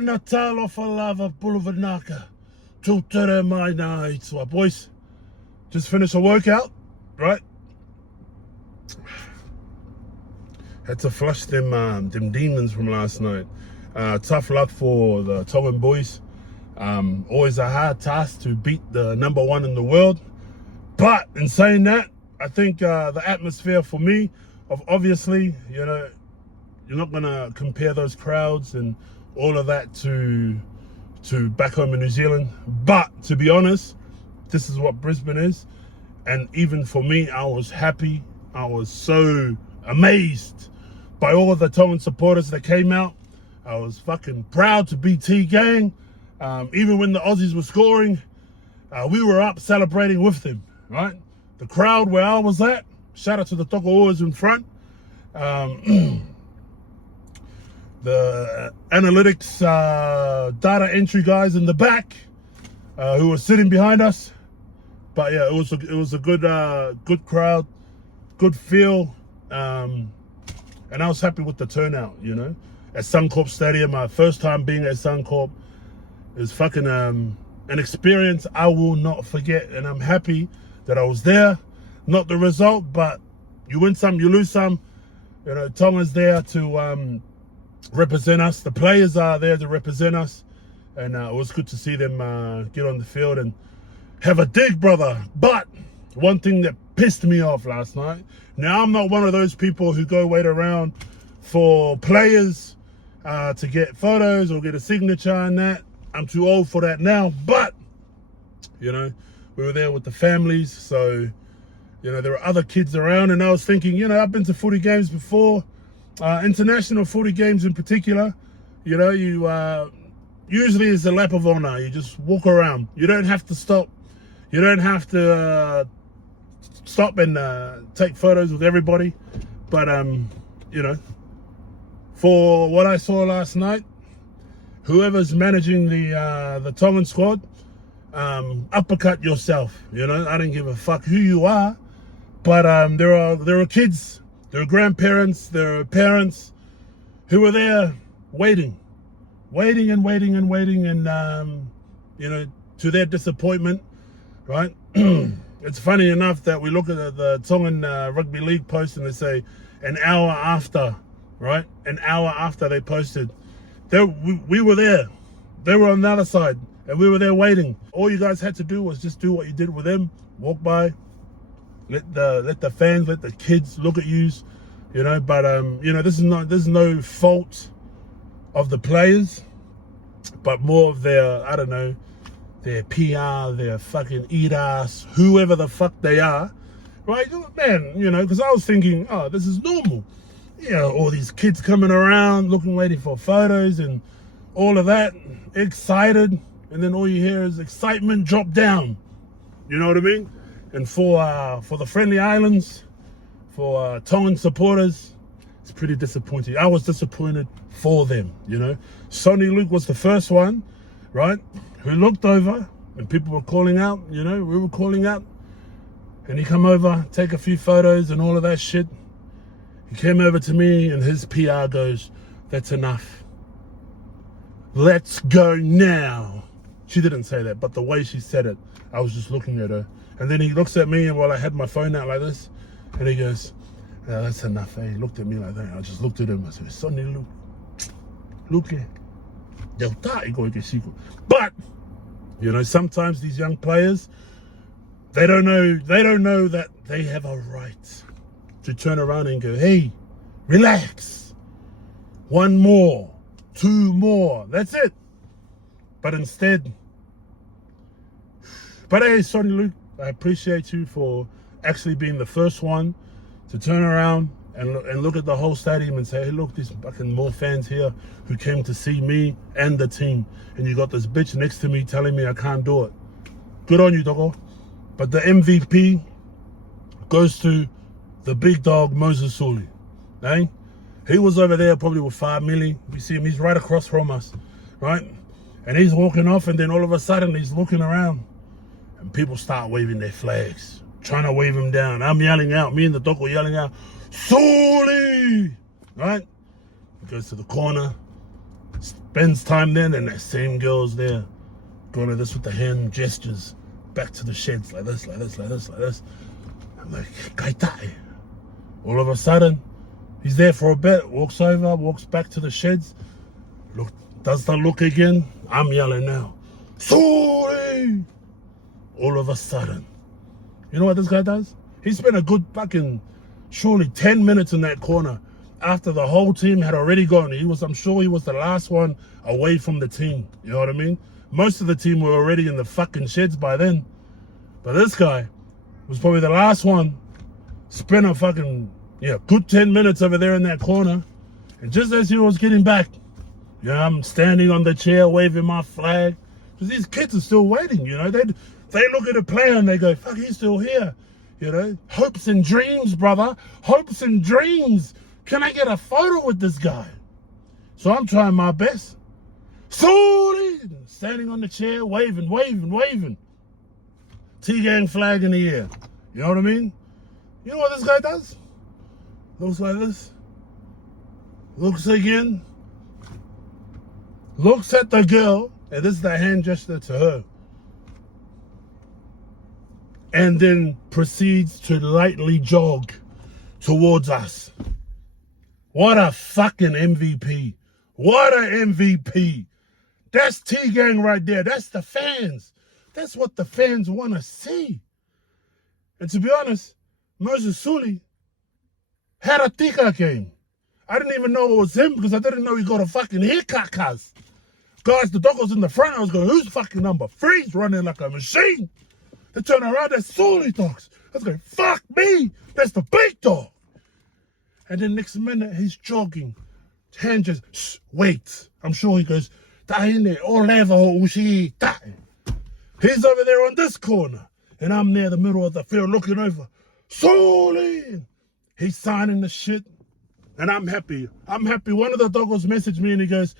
Natal of Lava Boulevard Naka. Tutere mai na itua. Boys, just finished a workout, right? Had to flush them demons from last night. Tough luck for the Tongan boys. Always a hard task to beat the #1 in the world. But in saying that, I think the atmosphere for me, obviously, you know, you're not going to compare those crowds and all of that to back home in New Zealand. But to be honest, this is what Brisbane is. And even for me, I was happy. I was so amazed by all of the Tongan supporters that came out. I was fucking proud to be T-Gang. Even when the Aussies were scoring, we were up celebrating with them, right? The crowd where I was at, shout out to the Toko'oas in front. The analytics data entry guys in the back who were sitting behind us. But yeah, it was a good crowd, good feel, and I was happy with the turnout, you know. At Suncorp Stadium, my first time being at Suncorp, it was fucking an experience I will not forget, and I'm happy that I was there. Not the result, but you win some, you lose some. You know, Tonga's there to represent us. The players are there to represent us, and it was good to see them get on the field and have a dig, brother. But one thing that pissed me off last night, now I'm not one of those people who go wait around for players to get photos or get a signature and that. I'm too old for that now, but you know, we were there with the families, so you know, there were other kids around, and I was thinking, you know, I've been to footy games before, international footy games in particular. You know, you usually it's a lap of honor. You just walk around. You don't have to stop. You don't have to stop and take photos with everybody. But you know, for what I saw last night, whoever's managing the Tongan squad, uppercut yourself. You know, I don't give a fuck who you are. But there are kids, there are grandparents, there are parents who are there waiting, and you know, to their disappointment, right? It's funny enough that we look at the Tongan Rugby League post and they say an hour after, right? An hour after they posted. We were there. They were on the other side, and we were there waiting. All you guys had to do was just do what you did with them. Walk by, let the fans, let the kids look at yous, you know. But you know, there's no fault of the players, but more of their, I don't know, their PR, their fucking eat-ass, whoever the fuck they are, right? Man, you know, because I was thinking, oh, this is normal. You know, all these kids coming around, waiting for photos and all of that, excited, and then all you hear is excitement drop down. You know what I mean? And for the Friendly Islands, for Tongan supporters, it's pretty disappointing. I was disappointed for them, you know. Sonny Luke was the first one, right, who looked over, and people were calling out, you know, we were calling out, and he come over, take a few photos and all of that shit. He came over to me and his PR goes, "That's enough. Let's go now." She didn't say that, but the way she said it, I was just looking at her. And then he looks at me, and while I had my phone out like this, and he goes, "That's enough." He looked at me like that. I just looked at him. I said, "Sonny, look here." But you know, sometimes these young players, they don't know that they have a right to turn around and go, "Hey, relax. One more, two more. That's it." But instead, hey, Sonny Luke, I appreciate you for actually being the first one to turn around and look at the whole stadium and say, "Hey, look, there's fucking more fans here who came to see me and the team. And you got this bitch next to me telling me I can't do it." Good on you, Doggo. But the MVP goes to the big dog, Moses Suli. Eh? He was over there probably with 5 million. We see him, he's right across from us, right? And he's walking off, and then all of a sudden he's looking around, and people start waving their flags, trying to wave him down. I'm yelling out, me and the dog were yelling out, "Suli!" Right? He goes to the corner, Spends time there, and that same girl's there, going like this with the hand gestures, back to the sheds, like this, like this, like this, like this. I'm like, Kaitai. All of a sudden, he's there for a bit, walks over, walks back to the sheds, look, does the look again. I'm yelling now, sorry. All of a sudden, you know what this guy does? He spent a good fucking, surely 10 minutes in that corner after the whole team had already gone. I'm sure he was the last one away from the team. You know what I mean? Most of the team were already in the fucking sheds by then. But this guy was probably the last one. Spent a fucking, good 10 minutes over there in that corner. And just as he was getting back, I'm standing on the chair waving my flag. Because these kids are still waiting, They look at a player and they go, fuck, he's still here. Hopes and dreams, brother. Hopes and dreams. Can I get a photo with this guy? So I'm trying my best. Sorry! Standing on the chair, waving, waving, waving. T-gang flag in the air. You know what I mean? You know what this guy does? Looks like this. Looks again. Looks at the girl. And this is the hand gesture to her. And then proceeds to lightly jog towards us. What a fucking MVP. What an MVP. That's T-Gang right there. That's the fans. That's what the fans want to see. And to be honest, Moses Suli had a Tika game. I didn't even know it was him because I didn't know he got a fucking haircut, cuz. Guys, the dog was in the front. I was going, who's fucking number 3? He's running like a machine. They turn around, that's Suli dogs. I was going, fuck me. That's the big dog. And then next minute, he's jogging. Hand just, shh, wait. I'm sure he goes, he's over there on this corner. And I'm near the middle of the field looking over. Suli! He's signing the shit. And I'm happy. I'm happy. One of the doggos messaged me and he goes,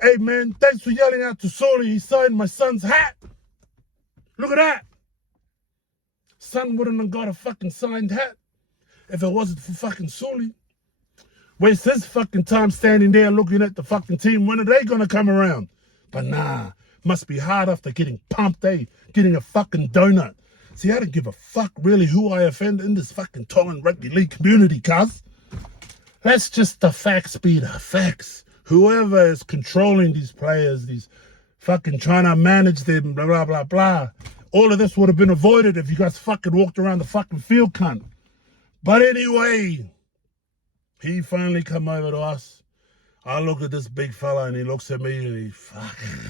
hey man, thanks for yelling out to Suli. He signed my son's hat. Look at that. Son wouldn't have got a fucking signed hat if it wasn't for fucking Suli. Waste his fucking time standing there looking at the fucking team. When are they gonna come around? But nah, must be hard after getting pumped, getting a fucking donut. See, I don't give a fuck really who I offend in this fucking Tongan rugby league community, cuz. That's just the facts be the facts. Whoever is controlling these players, these fucking trying to manage them, blah, blah, blah, blah. All of this would have been avoided if you guys fucking walked around the fucking field, cunt. But anyway, he finally come over to us. I look at this big fella and he looks at me and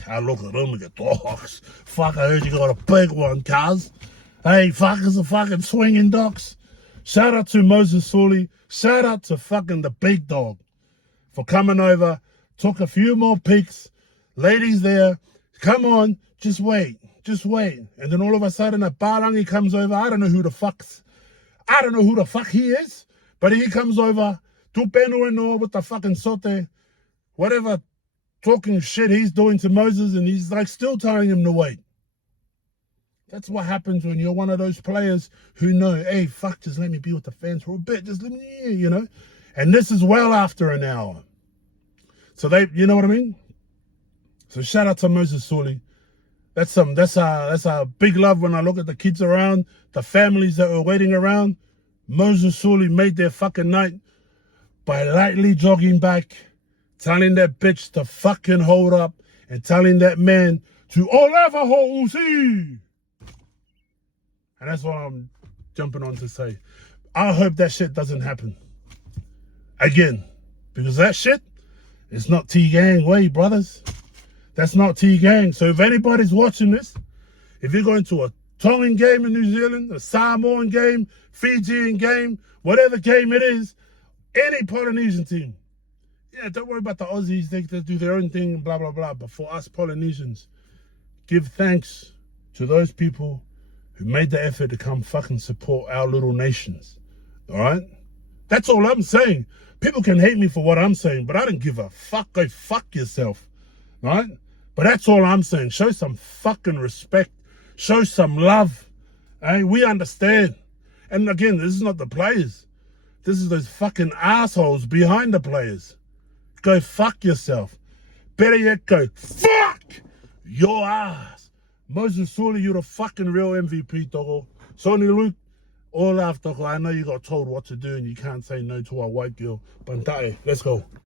I look at him and get dogs. Fuck, I heard you got a big one, cuz. Hey, fuck, it's a fucking swinging dogs. Shout out to Moses Suli. Shout out to fucking the big dog for coming over. Took a few more pics. Ladies there. Come on, just wait. Just wait. And then all of a sudden a Barangi comes over. I don't know who the fuck he is. But he comes over. Tupenu and with the fucking sote. Whatever talking shit he's doing to Moses. And he's like still telling him to wait. That's what happens when you're one of those players who know, hey, fuck, just let me be with the fans for a bit. Just let me, And this is well after an hour. So you know what I mean? So shout out to Moses Suli. That's a big love when I look at the kids around, the families that were waiting around. Moses Suli made their fucking night by lightly jogging back, telling that bitch to fucking hold up, and telling that man to Oleva Ho'usi. And that's what I'm jumping on to say. I hope that shit doesn't happen again. Because that shit is not T-Gang way, brothers. That's not T-Gang. So if anybody's watching this, if you're going to a Tongan game in New Zealand, a Samoan game, Fijian game, whatever game it is, any Polynesian team, don't worry about the Aussies. They do their own thing, blah, blah, blah. But for us Polynesians, give thanks to those people who made the effort to come fucking support our little nations. All right? That's all I'm saying. People can hate me for what I'm saying, but I don't give a fuck. Go fuck yourself. All right? But that's all I'm saying. Show some fucking respect. Show some love. Hey, we understand. And again, this is not the players. This is those fucking assholes behind the players. Go fuck yourself. better yet, go fuck your ass. Moses, surely you're the fucking real MVP, Togo. Sonny Luke, all love, Togo. I know you got told what to do and you can't say no to a white girl. Bantae, let's go.